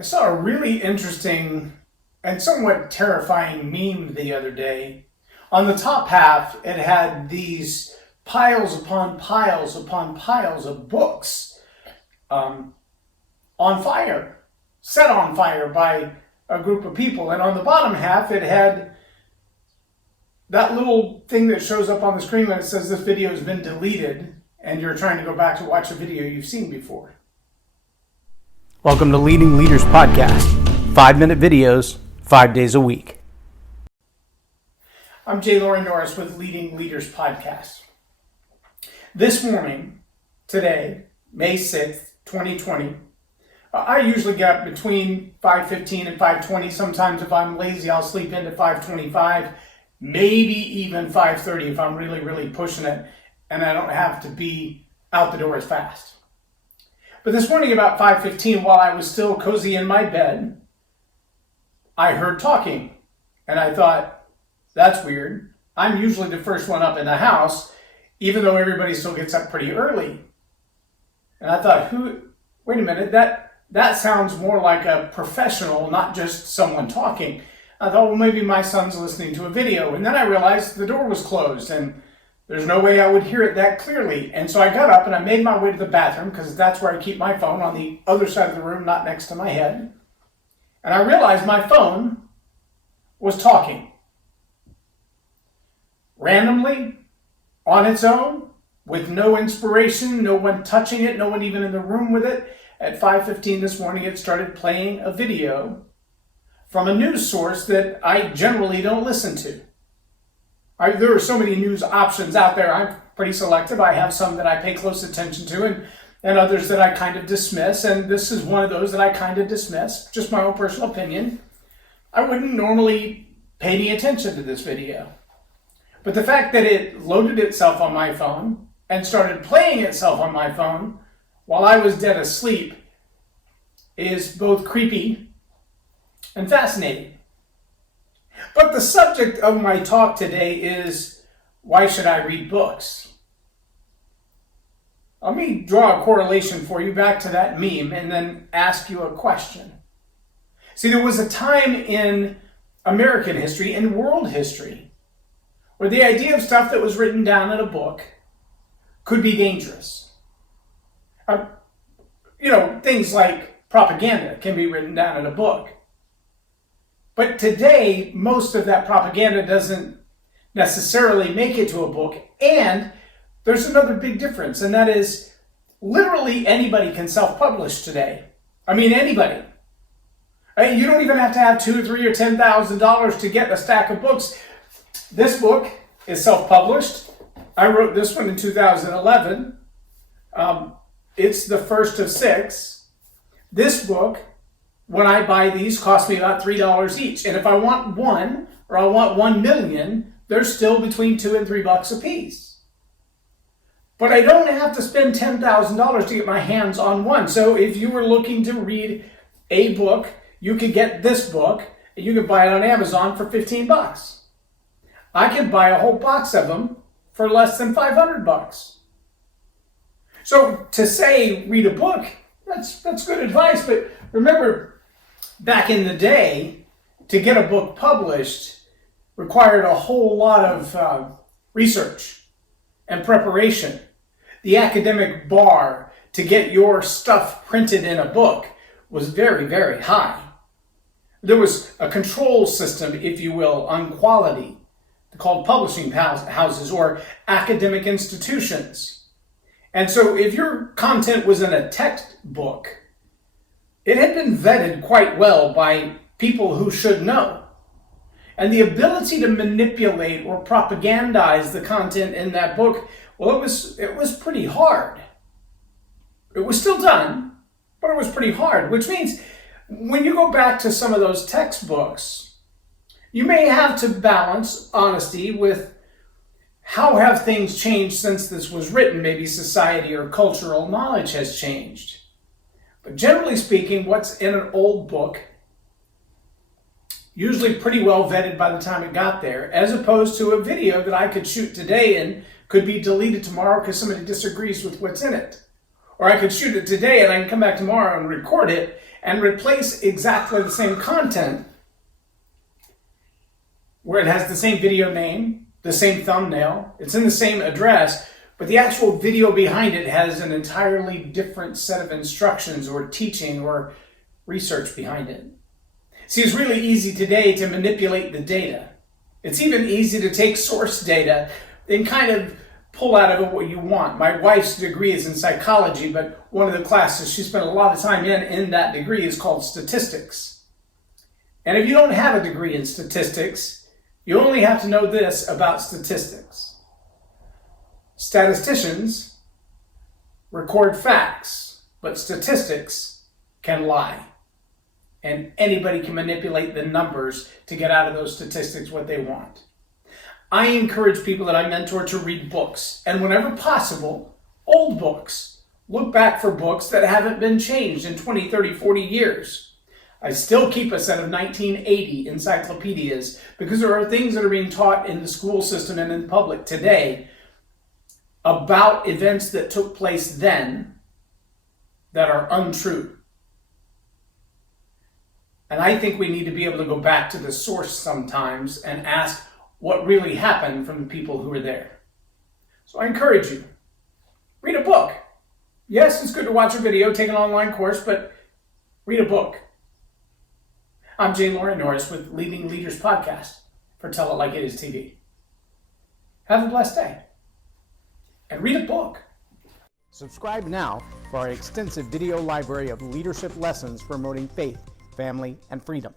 I saw a really interesting and somewhat terrifying meme the other day. On the top half, it had these piles upon piles upon piles of books on fire, set on fire by a group of people. And on the bottom half, it had that little thing that shows up on the screen when it says this video has been deleted and you're trying to go back to watch a video you've seen before. Welcome to Leading Leaders Podcast, 5-minute videos, 5 days a week. I'm Loren Norris with Leading Leaders Podcast. This morning, today, May 6th, 2020, I usually get up between 5:15 and 5:20. Sometimes if I'm lazy, I'll sleep into 5:25, maybe even 5:30 if I'm really pushing it and I don't have to be out the door as fast. But this morning about 5:15, while I was still cozy in my bed, I heard talking. And I thought, that's weird. I'm usually the first one up in the house, even though everybody still gets up pretty early. And I thought, wait a minute, that sounds more like a professional, not just someone talking. I thought, well, maybe my son's listening to a video. And then I realized the door was closed and there's no way I would hear it that clearly. And so I got up and I made my way to the bathroom because that's where I keep my phone, on the other side of the room, not next to my head. And I realized my phone was talking. Randomly, on its own, with no inspiration, no one touching it, no one even in the room with it. At 5:15 this morning, it started playing a video from a news source that I generally don't listen to. There are so many news options out there. I'm pretty selective. I have some that I pay close attention to and others that I kind of dismiss. And this is one of those that I kind of dismiss, just my own personal opinion. I wouldn't normally pay any attention to this video. But the fact that it loaded itself on my phone and started playing itself on my phone while I was dead asleep is both creepy and fascinating. But the subject of my talk today is, why should I read books? Let me draw a correlation for you back to that meme and then ask you a question. See, there was a time in American history and world history where the idea of stuff that was written down in a book could be dangerous. Things like propaganda can be written down in a book. But today, most of that propaganda doesn't necessarily make it to a book. And there's another big difference, and that is literally anybody can self-publish today. I mean, anybody. You don't even have to have $2,000, $3,000, or $10,000 to get a stack of books. This book is self-published. I wrote this one in 2011. It's the first of 6. This book, when I buy these, cost me about $3 each. And if I want one, or I want 1 million, they're still between $2 and $3 a piece. But I don't have to spend $10,000 to get my hands on one. So if you were looking to read a book, you could get this book, and you could buy it on Amazon for $15. I could buy a whole box of them for less than $500. So to say read a book, that's good advice. But remember, back in the day, to get a book published required a whole lot of research and preparation. The academic bar to get your stuff printed in a book was very high. There was a control system, if you will, on quality, called publishing houses or academic institutions. And so if your content was in a textbook, it had been vetted quite well by people who should know. And the ability to manipulate or propagandize the content in that book, well, it was pretty hard. It was still done, but it was pretty hard, which means when you go back to some of those textbooks, you may have to balance honesty with how have things changed since this was written. Maybe society or cultural knowledge has changed. But generally speaking, what's in an old book, usually pretty well vetted by the time it got there, as opposed to a video that I could shoot today and could be deleted tomorrow because somebody disagrees with what's in it. Or I could shoot it today and I can come back tomorrow and record it and replace exactly the same content where it has the same video name, the same thumbnail, it's in the same address, but the actual video behind it has an entirely different set of instructions or teaching or research behind it. See, it's really easy today to manipulate the data. It's even easy to take source data and kind of pull out of it what you want. My wife's degree is in psychology, but one of the classes she spent a lot of time in that degree is called statistics. And if you don't have a degree in statistics, you only have to know this about statistics. Statisticians record facts, but statistics can lie. And anybody can manipulate the numbers to get out of those statistics what they want. I encourage people that I mentor to read books, and whenever possible, old books. Look back for books that haven't been changed in 20, 30, 40 years. I still keep a set of 1980 encyclopedias because there are things that are being taught in the school system and in public today about events that took place then that are untrue. And I think we need to be able to go back to the source sometimes and ask what really happened from the people who were there. So I encourage you, read a book. Yes, it's good to watch a video, take an online course, but read a book. I'm Loren Norris with Leading Leaders Podcast for Tell It Like It Is TV. Have a blessed day and read a book. Subscribe now for our extensive video library of leadership lessons promoting faith, family, and freedom.